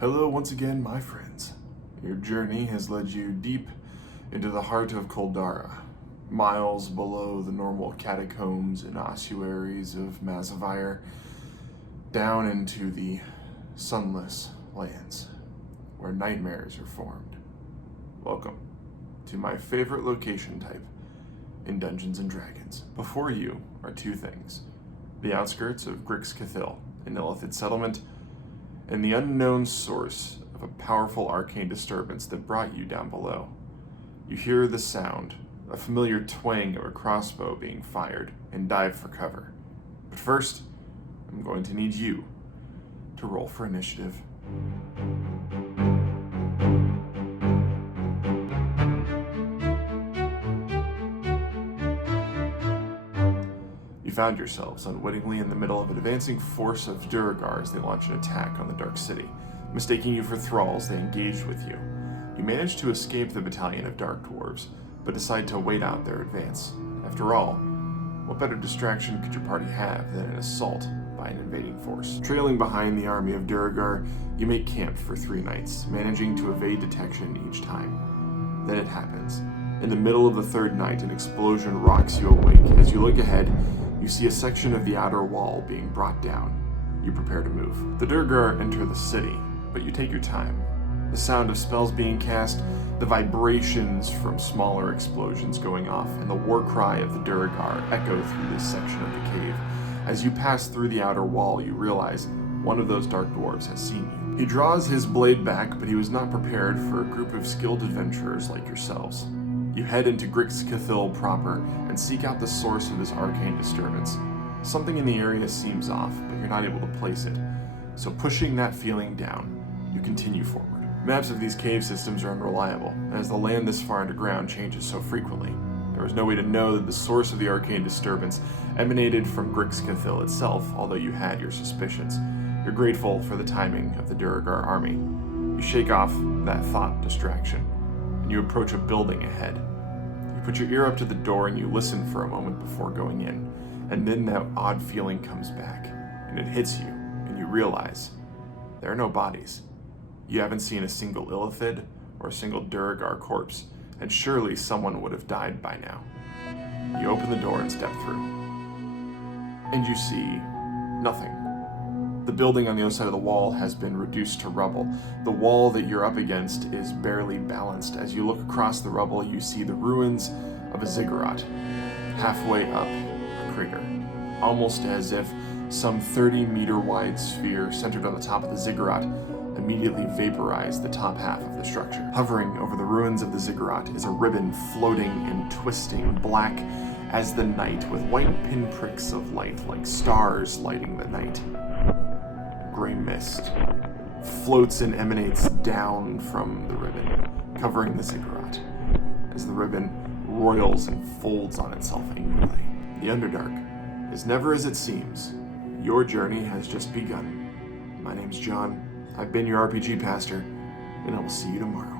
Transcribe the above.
Hello once again, my friends. Your journey has led you deep into the heart of Coldara, miles below the normal catacombs and ossuaries of Mazavire, down into the sunless lands, where nightmares are formed. Welcome to my favorite location type in Dungeons & Dragons. Before you are two things: the outskirts of Grix Cathil, an Illithid settlement, and the unknown source of a powerful arcane disturbance that brought you down below. You hear the sound, a familiar twang of a crossbow being fired, and dive for cover. But first, I'm going to need you to roll for initiative. You found yourselves unwittingly in the middle of an advancing force of Duergar as they launch an attack on the Dark City. Mistaking you for thralls, they engaged with you. You managed to escape the battalion of Dark Dwarves, but decide to wait out their advance. After all, what better distraction could your party have than an assault by an invading force? Trailing behind the army of Duergar, you make camp for 3 nights, managing to evade detection each time. Then it happens. In the middle of the 3rd night, an explosion rocks you awake. As you look ahead, you see a section of the outer wall being brought down. You prepare to move. The Duergar enter the city, but you take your time. The sound of spells being cast, the vibrations from smaller explosions going off, and the war cry of the Duergar echo through this section of the cave. As you pass through the outer wall, you realize one of those dark dwarves has seen you. He draws his blade back, but he was not prepared for a group of skilled adventurers like yourselves. You head into Grix Cathil proper and seek out the source of this arcane disturbance. Something in the area seems off, but you're not able to place it. So pushing that feeling down, you continue forward. Maps of these cave systems are unreliable, as the land this far underground changes so frequently. There was no way to know that the source of the arcane disturbance emanated from Grix Cathil itself, although you had your suspicions. You're grateful for the timing of the Duergar army. You shake off that thought distraction, and you approach a building ahead. You put your ear up to the door and you listen for a moment before going in, and then that odd feeling comes back, and it hits you, and you realize there are no bodies. You haven't seen a single Illithid or a single Duergar corpse, and surely someone would have died by now. You open the door and step through, and you see nothing. The building on the other side of the wall has been reduced to rubble. The wall that you're up against is barely balanced. As you look across the rubble, you see the ruins of a ziggurat, halfway up a crater, almost as if some 30-meter wide sphere centered on the top of the ziggurat immediately vaporized the top half of the structure. Hovering over the ruins of the ziggurat is a ribbon floating and twisting, black as the night, with white pinpricks of light like stars lighting the night. Gray mist floats and emanates down from the ribbon, covering the ziggurat, as the ribbon roils and folds on itself angrily. The Underdark is never as it seems. Your journey has just begun. My name's John. I've been your RPG pastor, and I will see you tomorrow.